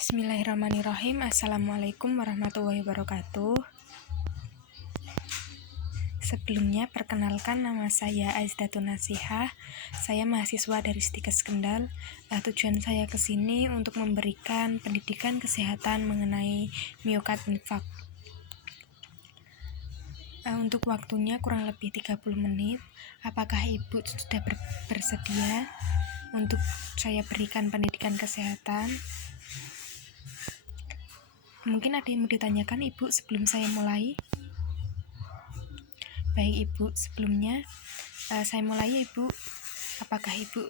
Bismillahirrahmanirrahim. Assalamualaikum warahmatullahi wabarakatuh. Sebelumnya perkenalkan, nama saya Aizdatun Nasihah. Saya mahasiswa dari Stikes Kendal. Tujuan saya ke sini untuk memberikan pendidikan kesehatan mengenai myokard infark. Untuk waktunya kurang lebih 30 menit. Apakah Ibu sudah bersedia untuk saya berikan pendidikan kesehatan? Mungkin ada yang mau ditanyakan Ibu sebelum saya mulai? Baik Ibu, sebelumnya saya mulai ya Ibu. Apakah Ibu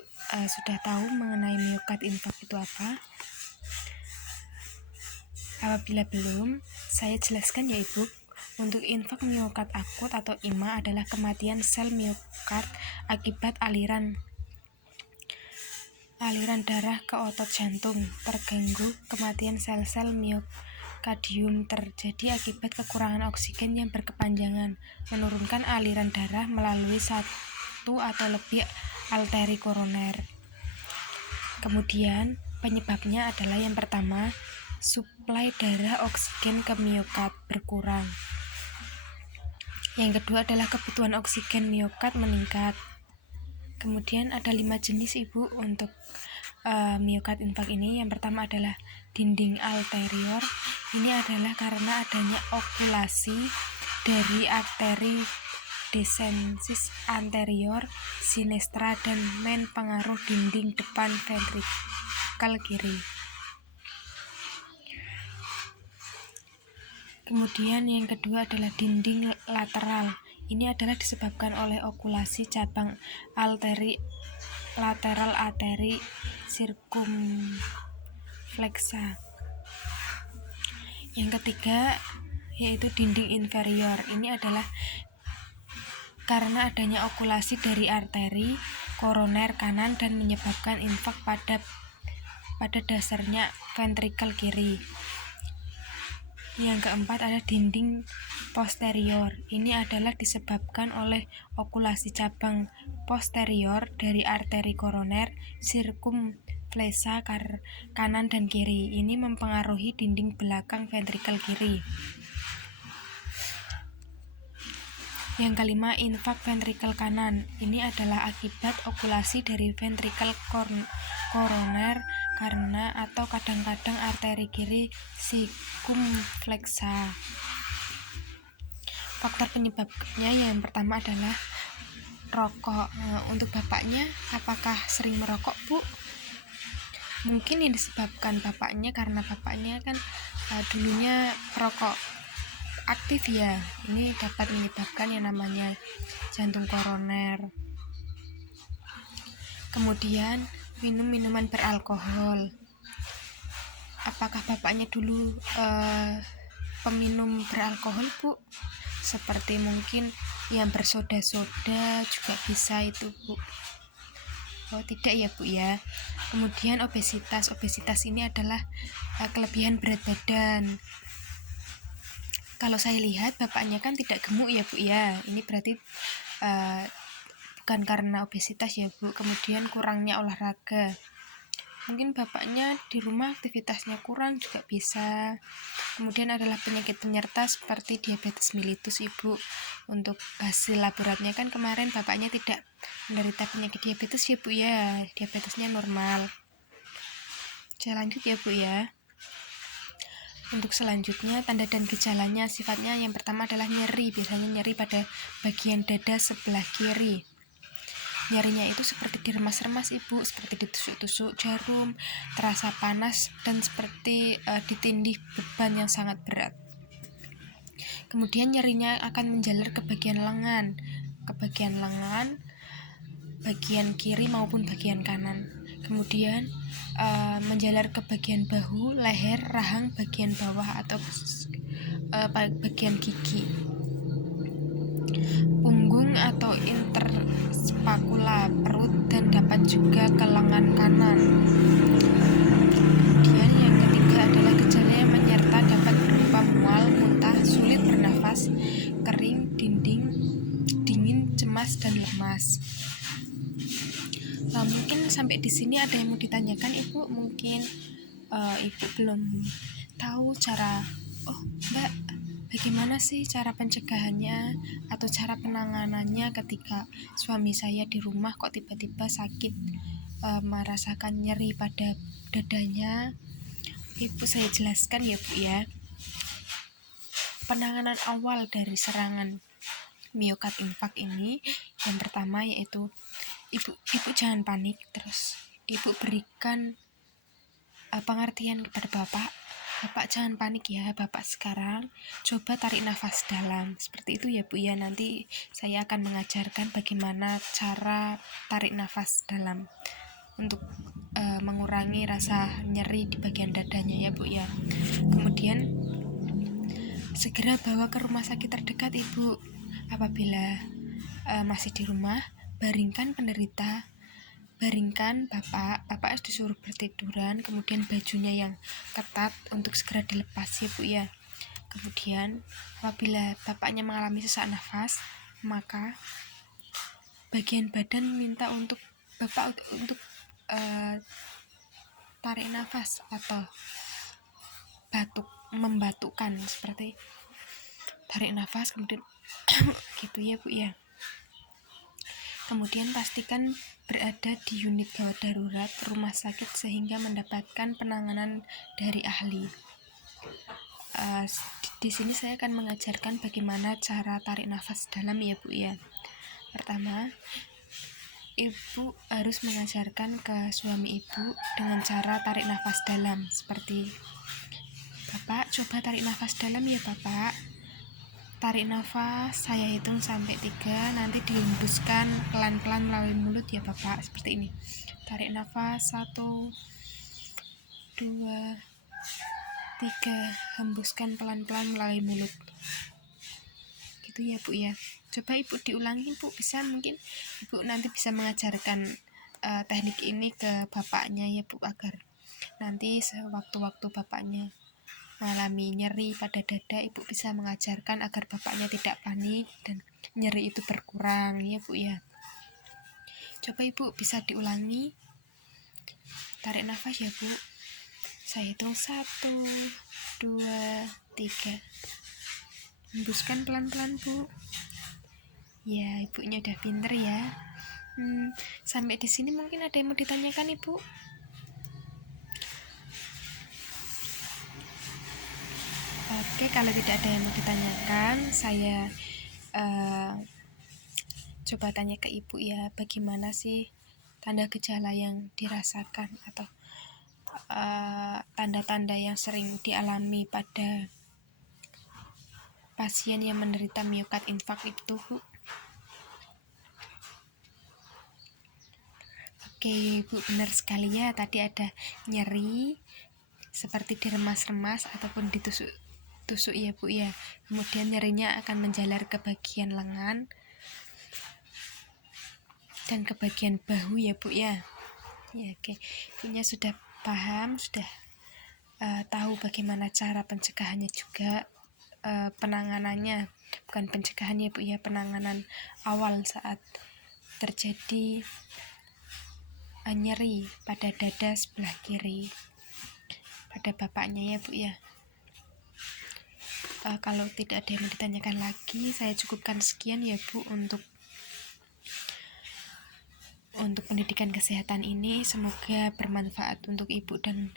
sudah tahu mengenai myokard infark itu apa? Apabila belum, saya jelaskan ya Ibu. Untuk infark myokard akut atau IMA adalah kematian sel myokard akibat aliran darah ke otot jantung terganggu. Kematian sel-sel myokardium terjadi akibat kekurangan oksigen yang berkepanjangan, menurunkan aliran darah melalui satu atau lebih arteri koroner. Kemudian penyebabnya adalah yang pertama, suplai darah oksigen ke myokard berkurang. Yang kedua adalah kebutuhan oksigen myokard meningkat. Kemudian ada 5 jenis Ibu untuk myokard infark ini. Yang pertama adalah dinding anterior. Ini adalah karena adanya okulasi dari arteri descensus anterior, sinestra, dan mempengaruhi dinding depan ventrikel kiri. Kemudian yang kedua adalah dinding lateral. Ini adalah disebabkan oleh okulasi cabang lateral arteri circumflexa. Yang ketiga yaitu dinding inferior. Ini adalah karena adanya okulasi dari arteri koroner kanan dan menyebabkan infark pada dasarnya ventrikel kiri. Yang keempat adalah dinding posterior. Ini adalah disebabkan oleh okulasi cabang posterior dari arteri koroner circumflexa kanan dan kiri. Ini mempengaruhi dinding belakang ventrikel kiri. Yang kelima, infark ventrikel kanan. Ini adalah akibat okulasi dari ventrikel koroner karena atau kadang-kadang arteri kiri circumflexa. Faktor penyebabnya yang pertama adalah rokok. Untuk bapaknya, apakah sering merokok, Bu? Mungkin yang disebabkan bapaknya karena bapaknya kan dulunya perokok aktif ya. Ini dapat menyebabkan yang namanya jantung koroner. Kemudian minum minuman beralkohol. Apakah bapaknya dulu peminum beralkohol, Bu? Seperti mungkin yang bersoda-soda juga bisa itu, Bu. Oh, tidak ya, Bu ya. Kemudian obesitas. Obesitas ini adalah kelebihan berat badan. Kalau saya lihat bapaknya kan tidak gemuk ya, Bu ya. Ini berarti bukan karena obesitas ya, Bu. Kemudian kurangnya olahraga. Mungkin bapaknya di rumah aktivitasnya kurang juga bisa. Kemudian adalah penyakit penyerta seperti diabetes mellitus, Ibu. Untuk hasil laboratoriumnya kan kemarin bapaknya tidak menderita penyakit diabetes ya, Bu ya. Diabetesnya normal. Saya lanjut ya, Bu ya. Untuk selanjutnya, tanda dan gejalanya sifatnya yang pertama adalah nyeri. Biasanya nyeri pada bagian dada sebelah kiri. Nyerinya itu seperti diremas-remas, Ibu, seperti ditusuk-tusuk jarum, terasa panas, dan seperti ditindih beban yang sangat berat. Kemudian nyerinya akan menjalar ke bagian lengan, bagian kiri maupun bagian kanan. Kemudian menjalar ke bagian bahu, leher, rahang, bagian bawah atau bagian gigi, punggung atau interspakula perut, dan dapat juga ke lengan kanan. Kemudian yang ketiga adalah gejala yang menyerta dapat berupa mual, muntah, sulit bernafas, kering, dingin, cemas, dan lemas. Mungkin sampai di sini ada yang mau ditanyakan, Ibu? Mungkin ibu belum tahu cara, oh mbak, bagaimana sih cara pencegahannya atau cara penanganannya ketika suami saya di rumah kok tiba-tiba sakit, merasakan nyeri pada dadanya. Ibu saya jelaskan ya bu ya. Penanganan awal dari serangan miokard infark ini, yang pertama yaitu ibu jangan panik, terus ibu berikan pengertian kepada bapak jangan panik ya, bapak sekarang coba tarik nafas dalam, seperti itu ya bu ya. Nanti saya akan mengajarkan bagaimana cara tarik nafas dalam untuk mengurangi rasa nyeri di bagian dadanya ya bu ya. Kemudian segera bawa ke rumah sakit terdekat ibu. Apabila masih di rumah, baringkan bapak harus disuruh bertiduran, kemudian bajunya yang ketat untuk segera dilepas ya bu ya. Kemudian apabila bapaknya mengalami sesak nafas, maka bagian badan minta untuk bapak untuk tarik nafas atau membatukkan, seperti tarik nafas kemudian gitu ya bu ya. Kemudian pastikan berada di unit gawat darurat rumah sakit sehingga mendapatkan penanganan dari ahli. Di sini saya akan mengajarkan bagaimana cara tarik nafas dalam ya bu ya. Pertama, ibu harus mengajarkan ke suami ibu dengan cara tarik nafas dalam, seperti, bapak coba tarik nafas dalam ya bapak. Tarik nafas, saya hitung sampai 3, nanti dihembuskan pelan-pelan melalui mulut ya bapak, seperti ini. Tarik nafas 1, 2, 3, hembuskan pelan-pelan melalui mulut, gitu ya bu ya. Coba ibu diulangi bu, bisa, mungkin ibu nanti bisa mengajarkan teknik ini ke bapaknya ya bu, agar nanti sewaktu-waktu bapaknya mengalami nyeri pada dada, ibu bisa mengajarkan agar bapaknya tidak panik dan nyeri itu berkurang ya bu ya. Coba ibu bisa diulangi. Tarik nafas ya bu, saya hitung 1, 2, 3, hembuskan pelan-pelan bu. Ya, ibunya udah pinter ya. Sampai di sini mungkin ada yang mau ditanyakan ibu? Oke, kalau tidak ada yang mau ditanyakan, saya coba tanya ke ibu ya, bagaimana sih tanda gejala yang dirasakan atau tanda-tanda yang sering dialami pada pasien yang menderita miokard infark itu bu? Oke bu, benar sekali ya, tadi ada nyeri seperti diremas-remas ataupun ditusuk ya bu ya. Kemudian nyerinya akan menjalar ke bagian lengan dan ke bagian bahu ya bu ya. Ya oke, ibunya sudah paham, sudah tahu bagaimana cara pencegahannya juga, penanganannya, bukan pencegahan ya bu ya, penanganan awal saat terjadi nyeri pada dada sebelah kiri pada bapaknya ya bu ya. Kalau tidak ada yang mau ditanyakan lagi, saya cukupkan sekian ya bu untuk pendidikan kesehatan ini. Semoga bermanfaat untuk ibu dan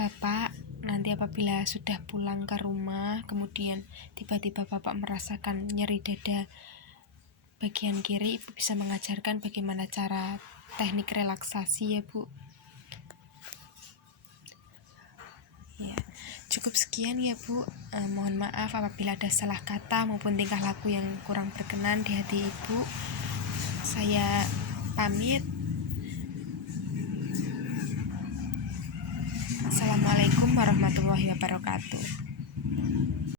bapak. Nanti apabila sudah pulang ke rumah, kemudian tiba-tiba bapak merasakan nyeri dada bagian kiri, ibu bisa mengajarkan bagaimana cara teknik relaksasi ya bu. Ya, cukup sekian ya bu. Mohon maaf apabila ada salah kata maupun tingkah laku yang kurang berkenan di hati ibu. Saya pamit. Assalamualaikum warahmatullahi wabarakatuh.